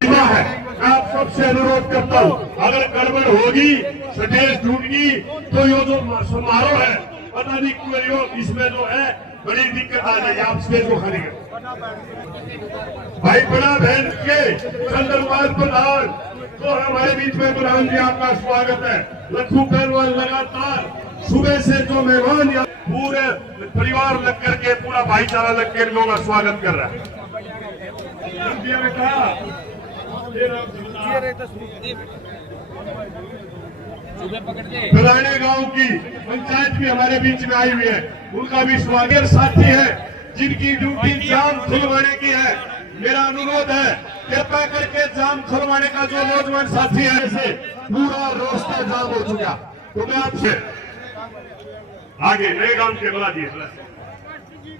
है। आप सबसे अनुरोध करता हूँ, अगर गड़बड़ होगी, स्टेज टूटगी, तो ये जो समारोह है पता नहीं क्यों इसमें जो है बड़ी दिक्कत आ जाएगी। आप स्टेज को खाली करें। भाई बड़ा बहन के चंद्रपाल प्रधान तो हमारे बीच में प्रधान जी, आपका स्वागत है। लखू पहलवान लगातार सुबह से जो मेहमान या पूरे परिवार लग करके, पूरा भाईचारा लग कर लोगों का स्वागत कर रहा है। फलाने गांव की पंचायत भी हमारे बीच में आई हुई है, उनका भी स्वागत। साथी है जिनकी ड्यूटी जाम खुलवाने की है, मेरा अनुरोध है कृपा करके जाम खुलवाने का जो नौजवान साथी है, से पूरा रास्ता जाम हो चुका, तो मैं आपसे आगे नए गांव के बुला दिए।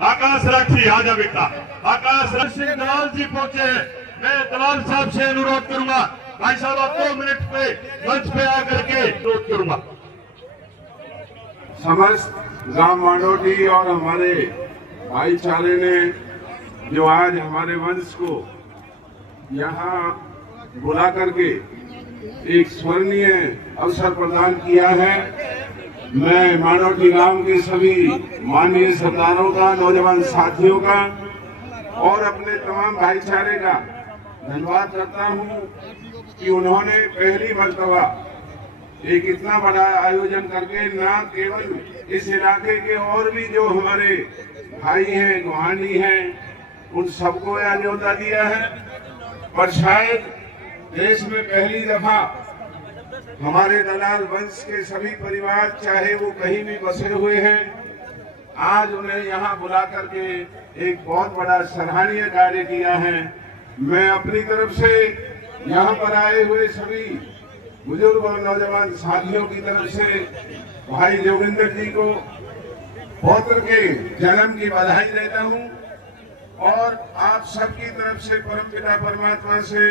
आकाश राठी आजा बेटा, आकाश राठी दलाल जी पहुंचे हैं। मैं दलाल साहब से अनुरोध करूंगा, भाई साहब आप 2 मिनट पे मंच पे आकर के अनुरोध करूंगा। समस्त गांव मांडोटी और हमारे भाईचारे ने जो आज हमारे वंश को यहाँ बुला करके एक स्वर्णीय अवसर प्रदान किया है, मैं मांडोटी गांव के सभी माननीय सरदारों का, नौजवान साथियों का और अपने तमाम भाईचारे का धन्यवाद करता हूं कि उन्होंने पहली मर्तबा एक इतना बड़ा आयोजन करके न केवल इस इलाके के और भी जो हमारे भाई हैं, गुहानी हैं, उन सबको यह न्योता दिया है, पर शायद देश में पहली दफा हमारे दलाल वंश के सभी परिवार, चाहे वो कहीं भी बसे हुए हैं, आज उन्हें यहाँ बुला करके एक बहुत बड़ा सराहनीय कार्य किया है। मैं अपनी तरफ से यहाँ पर आए हुए सभी बुजुर्ग और नौजवान साथियों की तरफ से भाई जोगिंदर जी को पौत्र के जन्म की बधाई देता हूँ और आप सबकी तरफ से परमपिता परमात्मा से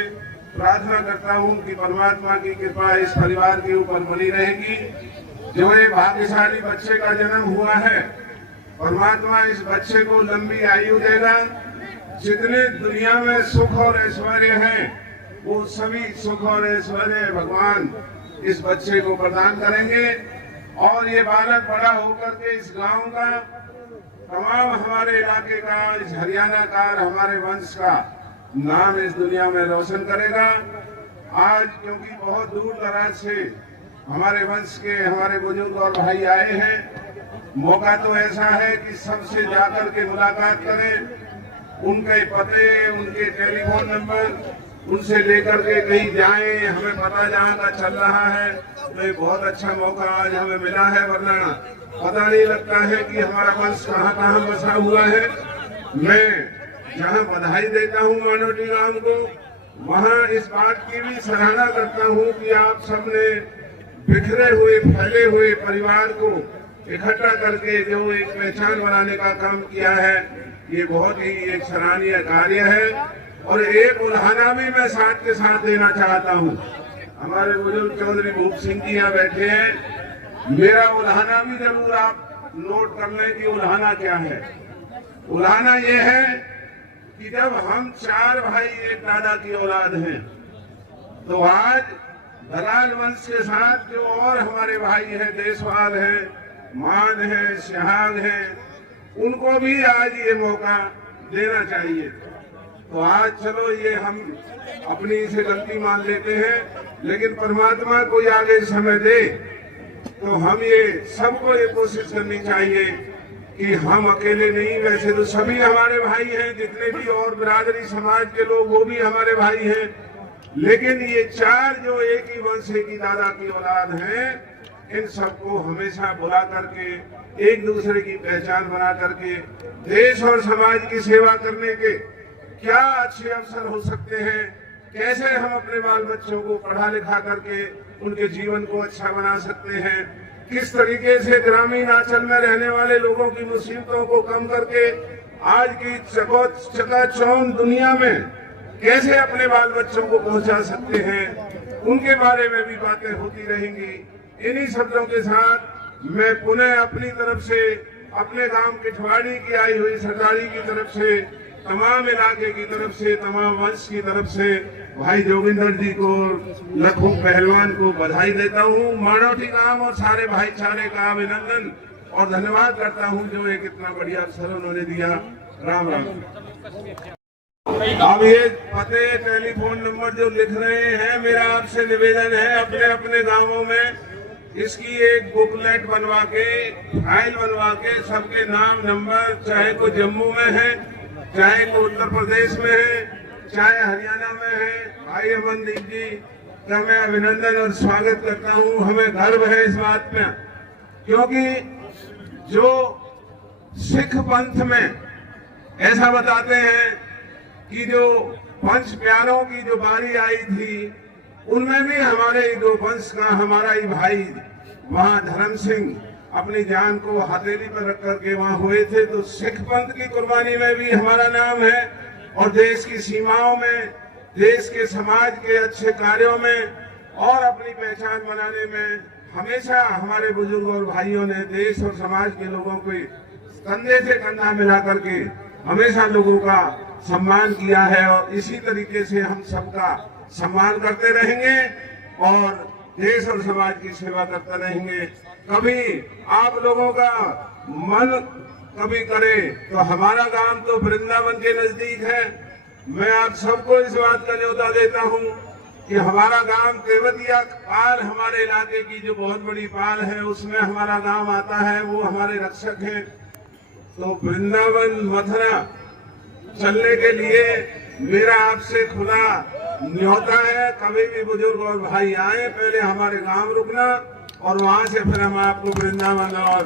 प्रार्थना करता हूँ कि परमात्मा की कृपा इस परिवार के ऊपर बनी रहेगी। जो ये भाग्यशाली बच्चे का जन्म हुआ है, परमात्मा इस बच्चे को लंबी आयु देगा। जितने दुनिया में सुख और ऐश्वर्य हैं, वो सभी सुख और ऐश्वर्य भगवान इस बच्चे को प्रदान करेंगे और ये बालक बड़ा होकर के इस गांव का, तमाम हमारे इलाके का, इस हरियाणा का, हमारे वंश का नाम इस दुनिया में रोशन करेगा। आज क्योंकि बहुत दूर दराज से हमारे वंश के हमारे बुजुर्ग और भाई आए हैं, मौका तो ऐसा है कि सबसे जाकर के मुलाकात करें, उनके पते, उनके टेलीफोन नंबर, उनसे लेकर के कहीं जाएं, हमें पता जहाँ का चल रहा है। तो ये बहुत अच्छा मौका आज हमें मिला है, वरना पता नहीं लगता है कि हमारा वंश कहाँ कहाँ बसा हुआ है। मैं जहाँ बधाई देता हूँ मांडोटी गांव को, वहाँ इस बात की भी सराहना करता हूँ कि आप सबने बिखरे हुए, फैले हुए परिवार को इकट्ठा करके जो एक पहचान बनाने का काम किया है, ये बहुत ही एक सराहनीय कार्य है। और एक उल्हाना भी मैं साथ के साथ देना चाहता हूँ। हमारे बुजुर्ग चौधरी भूप सिंह जी यहाँ बैठे हैं, मेरा उल्हाना भी जरूर आप नोट कर लें कि उल्हाना क्या है। उल्हाना ये है कि जब हम 4 भाई एक दादा की औलाद हैं, तो आज दलाल वंश के साथ जो और हमारे भाई हैं, देशवाल हैं, मान है, सिहाग है, उनको भी आज ये मौका देना चाहिए। तो आज चलो ये हम अपनी से गलती मान लेते हैं, लेकिन परमात्मा कोई आगे समय दे तो हम ये सबको ये कोशिश करनी चाहिए कि हम अकेले नहीं, वैसे तो सभी हमारे भाई हैं, जितने भी और बिरादरी समाज के लोग वो भी हमारे भाई हैं, लेकिन ये 4 जो एक ही वंश की दादा की औलाद हैं, इन सबको हमेशा बुला करके एक दूसरे की पहचान बना करके देश और समाज की सेवा करने के क्या अच्छे अवसर हो सकते हैं, कैसे हम अपने बाल बच्चों को पढ़ा लिखा करके उनके जीवन को अच्छा बना सकते हैं, किस तरीके से ग्रामीण अंचल में रहने वाले लोगों की मुसीबतों को कम करके आज की चकाचौंध दुनिया में कैसे अपने बाल बच्चों को पहुंचा सकते हैं, उनके बारे में भी बातें होती रहेंगी। इन्हीं शब्दों के साथ मैं पुनः अपनी तरफ से, अपने गांव किठवाड़ी की आई हुई सरदारी की तरफ से तमाम इलाके की तरफ से, तमाम वंश की तरफ से भाई जोगिंदर जी को, लखू पहलवान को बधाई देता हूँ। मानवटी गांव और सारे भाईचारे का अभिनंदन और धन्यवाद करता हूँ जो एक इतना बढ़िया अवसर उन्होंने दिया। राम राम। अब ये पते टेलीफोन नंबर जो लिख रहे हैं, मेरा आपसे निवेदन है अपने अपने गांवों में इसकी एक बुकलेट बनवा के, फाइल बनवा के सबके नाम नंबर, चाहे कोई जम्मू में है, चाहे कोई उत्तर प्रदेश में है, चाहे हरियाणा में है, भाई अमनदीप जी का मैं अभिनंदन और स्वागत करता हूँ। हमें गर्व है इस बात पे, क्योंकि जो सिख पंथ में ऐसा बताते हैं कि जो पंच प्यारों की जो बारी आई थी, उनमें भी हमारे दो वंश का हमारा ही भाई वहां धर्म सिंह अपनी जान को हथेली पर रख करके वहां हुए थे। तो सिख पंथ की कुर्बानी में भी हमारा नाम है और देश की सीमाओं में, देश के समाज के अच्छे कार्यों में और अपनी पहचान बनाने में हमेशा हमारे बुजुर्गों और भाइयों ने देश और समाज के लोगों को कंधे से कंधा मिला करके हमेशा लोगों का सम्मान किया है और इसी तरीके से हम सबका सम्मान करते रहेंगे और देश और समाज की सेवा करते रहेंगे। कभी आप लोगों का मन कभी करे तो हमारा गांव तो वृंदावन के नजदीक है। मैं आप सबको इस बात का न्योता देता हूं कि हमारा गांव तेवतिया पाल, हमारे इलाके की जो बहुत बड़ी पाल है, उसमें हमारा गांव आता है, वो हमारे रक्षक हैं। तो वृंदावन मथुरा चलने के लिए मेरा आपसे खुला न्योता है। कभी भी बुजुर्ग और भाई आए, पहले हमारे गांव रुकना और वहां से फिर हम आपको वृंदावन और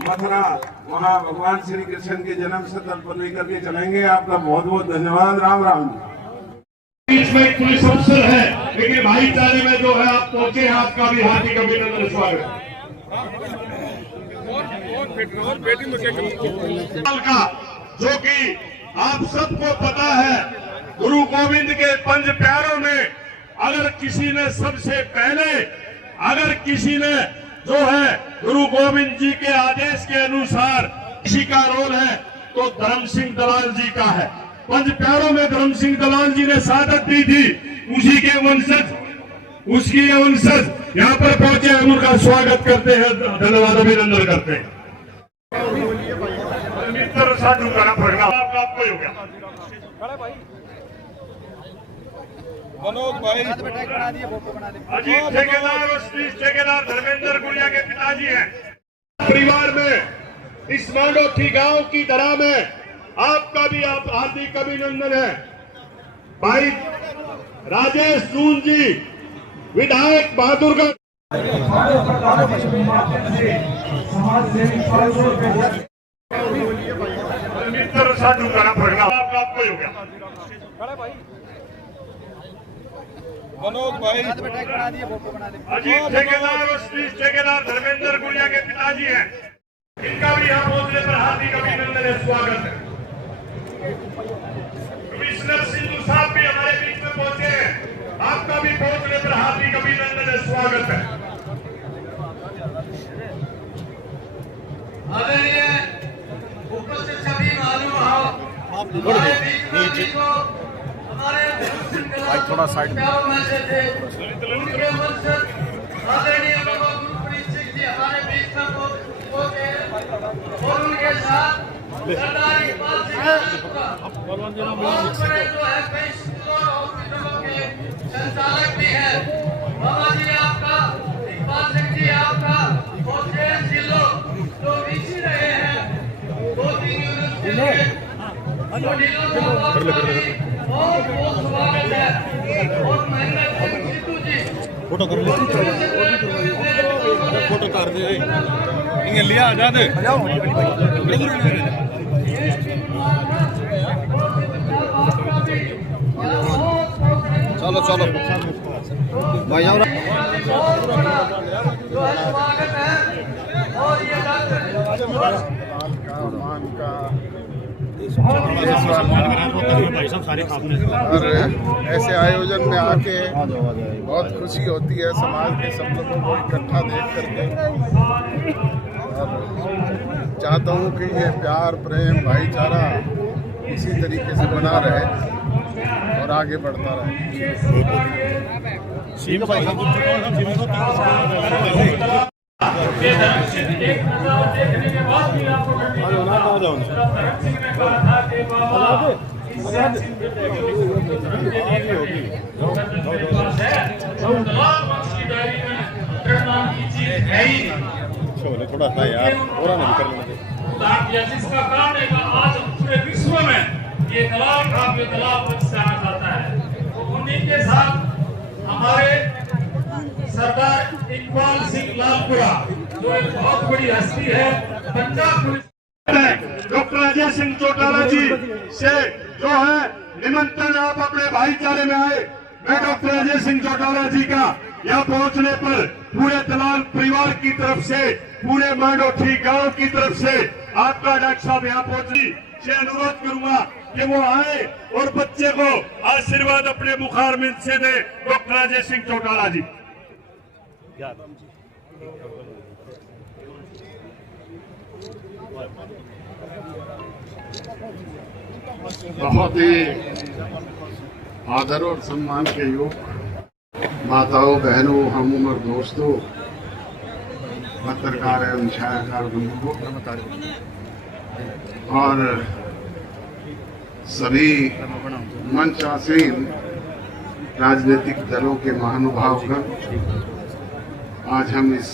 मथुरा, वहां भगवान श्री कृष्ण के जन्म स्थल पर लेकर के चलेंगे। आपका बहुत बहुत धन्यवाद। राम राम। बीच में एक पुलिस अफसर है, लेकिन भाईचारे में जो है आप पहुंचे हैं, आपका भी हार्दिक अभिनंदन स्वागत का, जो कि आप सबको पता है, गुरु गोविंद के पंच प्यारों में अगर किसी ने सबसे पहले, अगर किसी ने जो है गुरु गोविंद जी के आदेश के अनुसार किसी का रोल है तो धर्म सिंह दलाल जी का है। पंच प्यारों में धर्म सिंह दलाल जी ने शहादत दी थी, उसी के वंशज, उसकी वंशज यहाँ पर पहुंचे हैं, उनका स्वागत करते हैं, धन्यवाद अभिनंदन करते हैं। मित्र साधु का पड़ना आपको हो गया। मनोज भाई अजीत ठेकेदार और श्री ठेकेदार धर्मेंद्र गुड़िया के पिताजी हैं। परिवार में इस मांडोठी गांव की धरा में आपका भी आप हार्दिक अभिनंदन है। भाई राजेश जून जी, विधायक बहादुरगढ़, मित्र साधु का पड़ना आपको हो गया। मनोज भाई अजीत ठेकेदार और श्री ठेकेदार धर्मेंद्र गुड़िया के पिताजी हैं। इनका भी यहाँ पहुंचने पर हार्दिक अभिनंदन है, स्वागत है। कमिश्नर सिंधु साहब भी हमारे बीच में पहुंचे हैं, आपका भी पहुंचने पर हार्दिक अभिनंदन है, स्वागत है। आदरणीय उपस्थित सभी महानुभाव, हमारे थोड़ा साइड में में से थे, उनके वंशज आदरणीय गुरु सिंह जी हमारे बीच में पहुंचे और उनके साथ सरदार इकबाल सिंह का बहुत बड़े जो है कई स्कूलों और हॉस्पिटलों के संचालक भी हैं। बाबा जी आपका, इकबाल सिंह जी आपका और 6 जिलों जो बीच रहे हैं, 2-3 यूनिवर्सिटी बहुत स्वागत है। और महेंद्र सिंह सिद्धू जी फोटो कर फोटो कर दे लिया आ जाते चलो चलो भाई स्वागत है। और ये और ऐसे आयोजन में आके बहुत खुशी होती है, समाज के सब लोगों को इकट्ठा देख करके। और चाहता हूँ कि ये प्यार, प्रेम, भाईचारा इसी तरीके से बना रहे और आगे बढ़ता रहे। ये दर्शन एक नजारा देखने के बाद भी आपको सिंह ने कहा था कि बाबा इज्जत सिंह दलाल वंश की डायरी में रटना की चीज है ही नहीं। थोड़ा सा यार और ना कर लेना ताकि जिसका कारण है कि आज पूरे विश्व में ये दलाल काफी दलाल वंश से आना जाता है। तो उन्हीं के साथ हमारे सरदार इकबाल सिंह लालपुरा जो एक बहुत बड़ी हस्ती है, पंजाब पुलिस डॉक्टर अजय सिंह चौटाला जी से जो है निमंत्रण, आप अपने भाईचारे में आए। मैं डॉक्टर अजय सिंह चौटाला जी का यहाँ पहुंचने पर पूरे दलाल परिवार की तरफ से, पूरे मांडोठी गांव की तरफ से आपका डॉक्टर साहब यहाँ पहुंची से अनुरोध करूंगा कि वो आए और बच्चे को आशीर्वाद अपने बुखार में से दे। डॉक्टर अजय सिंह चौटाला जी। बहुत ही आदर और सम्मान के योग माताओं, बहनों, हम उम्र दोस्तों, पत्रकार एवं छायाकार बंधुओं और सभी मंचासीन राजनीतिक दलों के महानुभावगण, आज हम इस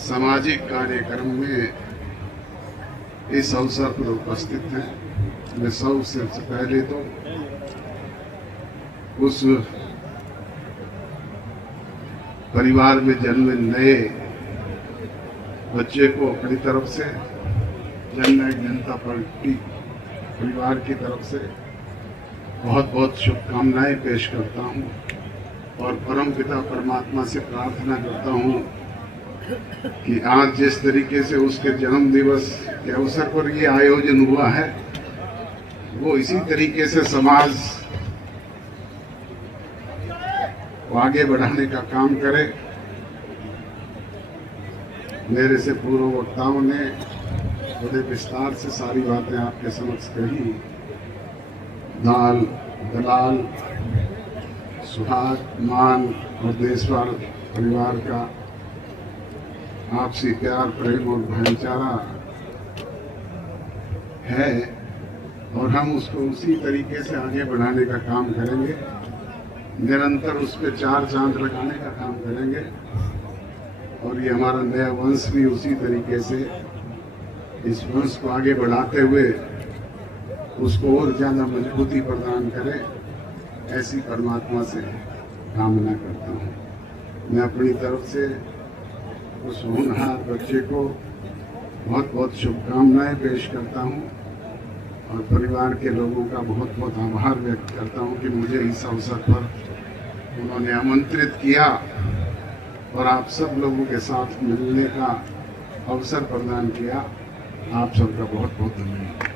सामाजिक कार्यक्रम में इस अवसर पर उपस्थित हैं। मैं सबसे पहले तो उस परिवार में जन्मे नए बच्चे को अपनी तरफ से, जननायक जनता पार्टी परिवार की तरफ से बहुत बहुत शुभकामनाएं पेश करता हूं और परमपिता परमात्मा से प्रार्थना करता हूं कि आज जिस तरीके से उसके जन्म दिवस के अवसर पर ये आयोजन हुआ है, वो इसी तरीके से समाज को आगे बढ़ाने का काम करे। मेरे से पूर्व वक्ताओं ने बड़े विस्तार से सारी बातें आपके समक्ष कही। दाल, दलाल, सुहाग, मान और देशवाल परिवार का आपसी प्यार, प्रेम और भाईचारा है और हम उसको उसी तरीके से आगे बढ़ाने का काम करेंगे। निरंतर उस पर 4 चांद लगाने का काम करेंगे और ये हमारा नया वंश भी उसी तरीके से इस वंश को आगे बढ़ाते हुए उसको और ज्यादा मजबूती प्रदान करे, ऐसी परमात्मा से कामना करता हूँ। मैं अपनी तरफ से उस होनहार बच्चे को बहुत बहुत शुभकामनाएं पेश करता हूँ और परिवार के लोगों का बहुत बहुत आभार व्यक्त करता हूँ कि मुझे इस अवसर पर उन्होंने आमंत्रित किया और आप सब लोगों के साथ मिलने का अवसर प्रदान किया। आप सबका बहुत बहुत धन्यवाद।